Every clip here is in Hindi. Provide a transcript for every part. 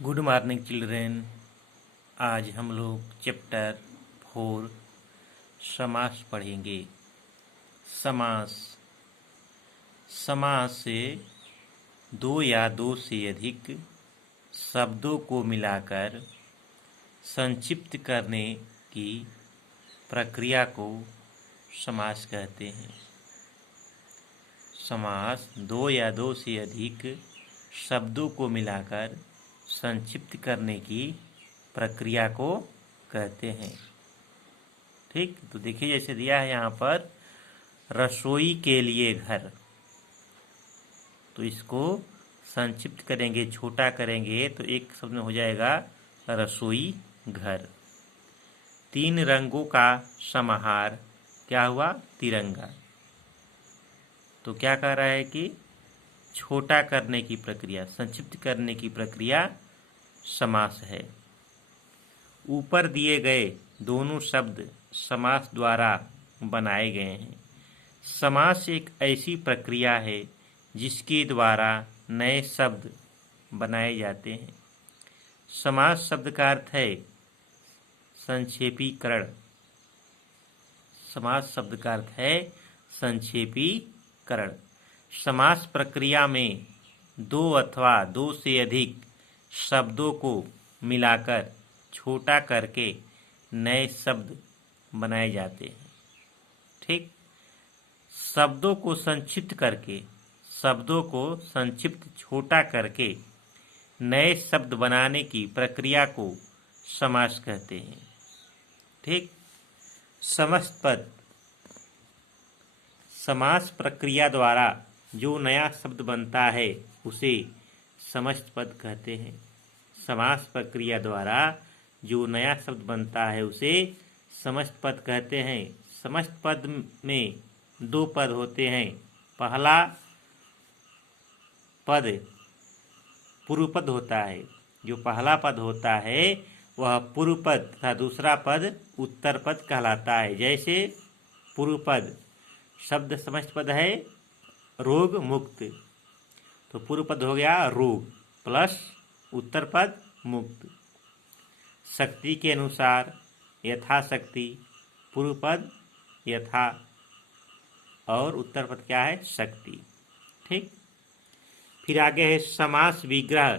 Good morning children. आज हम लोग चैप्टर 4 समास पढ़ेंगे। समास समास से दो या दो से अधिक शब्दों को मिलाकर संक्षिप्त करने की प्रक्रिया को समास कहते हैं। समास दो या दो से अधिक शब्दों को मिलाकर संक्षिप्त करने की प्रक्रिया को कहते हैं। ठीक, तो देखिए जैसे दिया है यहाँ पर रसोई के लिए घर, तो इसको संक्षिप्त करेंगे, छोटा करेंगे तो एक शब्द में हो जाएगा रसोई घर। तीन रंगों का समाहार क्या हुआ? तिरंगा। तो क्या कह रहा है कि छोटा करने की प्रक्रिया, संक्षिप्त करने की प्रक्रिया समास है। ऊपर दिए गए दोनों शब्द समास द्वारा बनाए गए हैं। समास एक ऐसी प्रक्रिया है जिसके द्वारा नए शब्द बनाए जाते हैं। समास शब्द का अर्थ है संक्षेपीकरण। समास शब्द का अर्थ है संक्षेपीकरण। समास प्रक्रिया में दो अथवा दो से अधिक शब्दों को मिलाकर छोटा करके नए शब्द बनाए जाते हैं। ठीक, शब्दों को संक्षिप्त छोटा करके नए शब्द बनाने की प्रक्रिया को समास कहते हैं। ठीक, समस्त पद समास प्रक्रिया द्वारा जो नया शब्द बनता है उसे समस्त पद कहते हैं। समास प्रक्रिया द्वारा जो नया शब्द बनता है उसे समस्त पद कहते हैं। समस्त पद में दो पद होते हैं। पहला पद पूर्व पद होता है। जो पहला पद होता है वह पूर्व पद तथा दूसरा पद उत्तर पद कहलाता है। जैसे पूर्व पद शब्द समस्त पद है रोग मुक्त, तो पूर्व पद हो गया रोग प्लस उत्तर पद मुक्त। शक्ति के अनुसार यथाशक्ति, पूर्व पद यथा और उत्तर पद क्या है? शक्ति। ठीक, फिर आगे है समास विग्रह।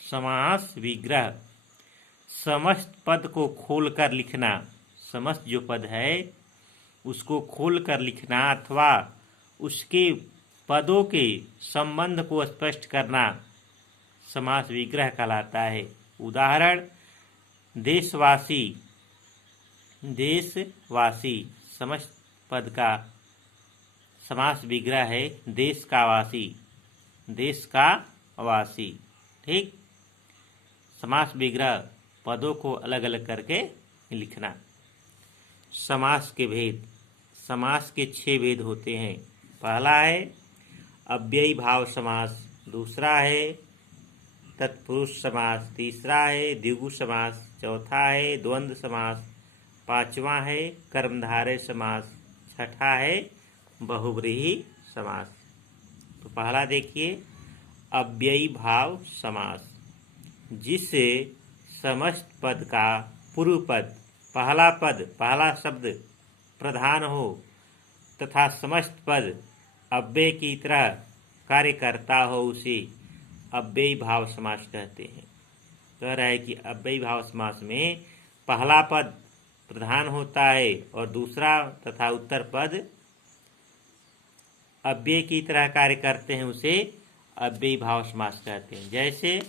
समास विग्रह समस्त पद को खोलकर लिखना। समस्त जो पद है उसको खोलकर लिखना अथवा उसके पदों के संबंध को स्पष्ट करना समास विग्रह कहलाता है। उदाहरण देशवासी। देशवासी समस्त पद का समास विग्रह है देश का वासी। देश का वासी। ठीक, समास विग्रह पदों को अलग अलग करके लिखना। समास के भेद। समास के 6 भेद होते हैं। पहला है अव्ययी भाव समास, दूसरा है तत्पुरुष समास, तीसरा है द्विगु समास, चौथा है द्वंद्व समास, पांचवा है कर्मधारय समास, छठा है बहुव्रीहि समास। तो पहला देखिए अव्ययी भाव समास, जिससे समस्त पद का पूर्व पद पहला शब्द प्रधान हो तथा समस्त पद अव्यय की तरह कार्य करता हो उसे अव्ययी भाव समास कहते हैं। कह रहा है कि अव्ययी भाव समास में पहला पद प्रधान होता है और दूसरा तथा उत्तर पद अव्यय की तरह कार्य करते हैं, उसे अव्ययी भाव समास कहते हैं। जैसे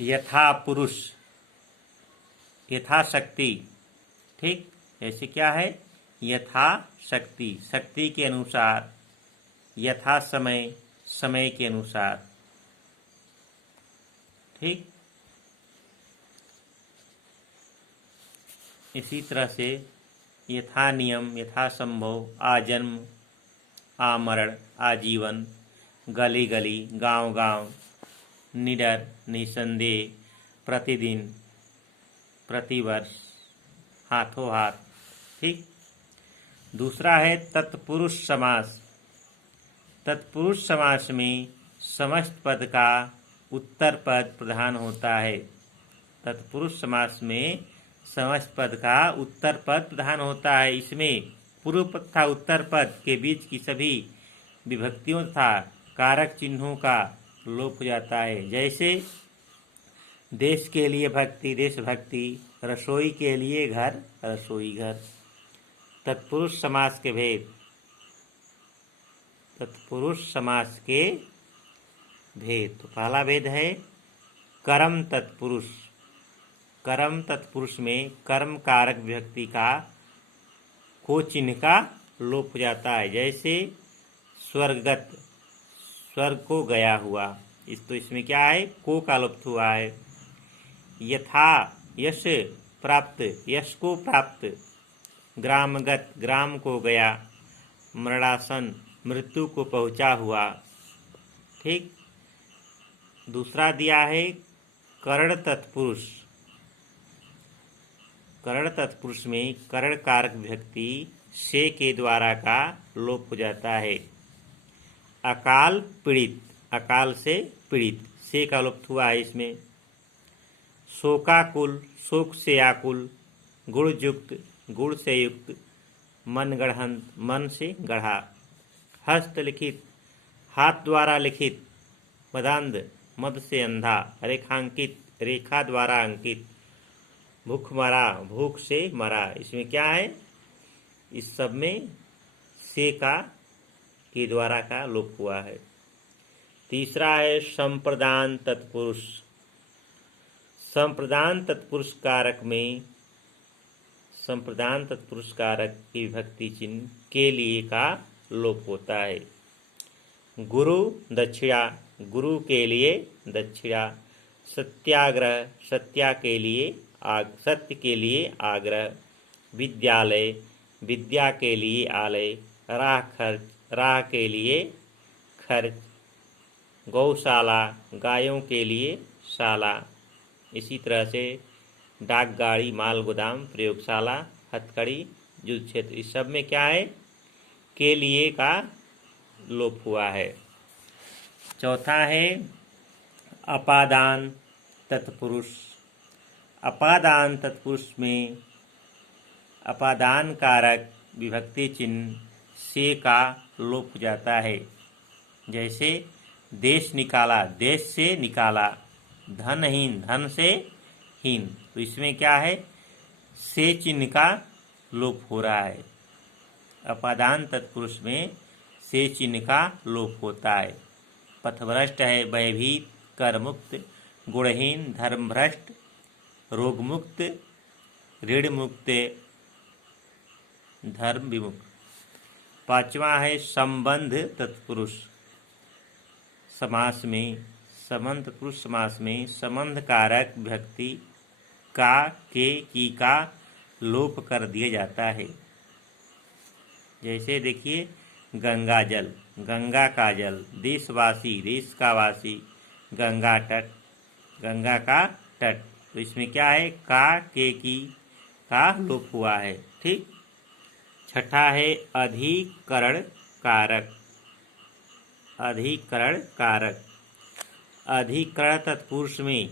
यथा पुरुष, यथाशक्ति। ठीक, जैसे क्या है? यथा शक्ति, शक्ति के अनुसार, यथा समय, समय के अनुसार। ठीक, इसी तरह से यथा नियम, यथा संभव, आजन्म, आमरण, आजीवन, गली गली, गांव गांव, निडर, निसंदेह, प्रतिदिन, प्रतिवर्ष, हाथों हाथ। ठीक, दूसरा है तत्पुरुष समास। तत्पुरुष समास में समस्त पद का उत्तर पद प्रधान होता है। तत्पुरुष समास में समस्त पद का उत्तर पद प्रधान होता है। इसमें पूर्व पद तथा उत्तर पद के बीच की सभी विभक्तियों तथा कारक चिन्हों का लोप हो जाता है। जैसे देश के लिए भक्ति, देशभक्ति, रसोई के लिए घर, रसोई घर। तत्पुरुष समास के भेद। तत्पुरुष समास के भेद। तो पहला भेद है कर्म तत्पुरुष। कर्म तत्पुरुष में कर्म कारक विभक्ति का को चिन्ह का लोप हो जाता है। जैसे स्वर्गगत, स्वर्ग को गया हुआ, तो इसमें क्या है, को का लोप हुआ है। यथा, यश प्राप्त, यश को प्राप्त। ग्रामगत, ग्राम को गया। मरणासन, मृत्यु को पहुंचा हुआ। ठीक। दूसरा दिया है कर्ण तत्पुरुष। कर्ण तत्पुरुष में कर्ण कारक विभक्ति से के द्वारा का लोप हो जाता है। अकाल पीड़ित, अकाल से पीड़ित, से का लोप हुआ है इसमें। शोकाकुल, शोक से आकुल। गुणयुक्त, गुण से युक्त। मनगढ़ंत, मन से गढ़ा। हस्तलिखित, हाथ द्वारा लिखित। मदांध, मद से अंधा। रेखांकित, रेखा द्वारा अंकित। भूखमरा, भूख से मरा। इसमें क्या है, इस सब में से का के द्वारा का लोप हुआ है। तीसरा है संप्रदान तत्पुरुष। संप्रदान तत्पुरुष कारक में संप्रदान तत्पुरुष कारक की विभक्ति चिन्ह के लिए का लोप होता है। गुरु दक्षिणा, गुरु के लिए दक्षिणा। सत्याग्रह, सत्या के लिए सत्य के लिए आग्रह। विद्यालय, विद्या के लिए आलय। राह खर्च, राह के लिए खर्च। गौशाला, गायों के लिए शाला। इसी तरह से डाकगाड़ी, माल गोदाम, प्रयोगशाला, हथकड़ी, युद्ध क्षेत्र, इस सब में क्या है, के लिए का लोप हुआ है। चौथा है अपादान तत्पुरुष। अपादान तत्पुरुष में अपादान कारक विभक्ति चिन्ह से का लोप हो जाता है। जैसे देश निकाला, देश से निकाला। धनहीन, धन से हीन, तो इसमें क्या है, से चिन्ह का लोप हो रहा है। अपादान तत्पुरुष में से चिन्ह का लोप होता है। पथभ्रष्ट है भयभीत, करमुक्त। गुणहीन, धर्मभ्रष्ट। रोगमुक्त, ऋण मुक्त, धर्म विमुक्त। पांचवा है संबंध तत्पुरुष समास में। संबंध तत्पुरुष समास में संबंध कारक विभक्ति का, के, की का लोप कर दिया जाता है। जैसे देखिए गंगा जल, गंगा का जल। देशवासी, देश का वासी। गंगा तट, गंगा का तट, तो इसमें क्या है, का, के, की का लोप हुआ है। ठीक। छठा है अधिकरण कारक। अधिकरण कारक। अधिकरण तत्पुरुष में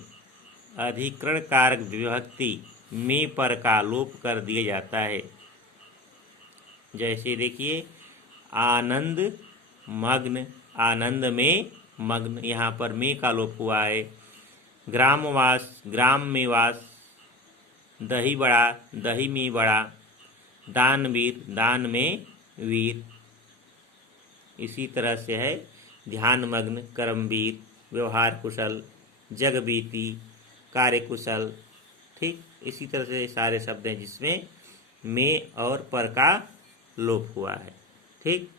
अधिकरण कारक विभक्ति में पर का लोप कर दिया जाता है। जैसे देखिए आनंद मग्न, आनंद में मग्न, यहाँ पर में का लोप हुआ है। ग्रामवास, ग्राम में वास। दही बड़ा, दही में बड़ा। दानवीर, दान में वीर। इसी तरह से है ध्यानमग्न, कर्मवीर। व्यवहार कुशल, जगबीती, कार्यकुशल। ठीक। इसी तरह से सारे शब्द हैं जिसमें में और पर का लोप हुआ है। ठीक।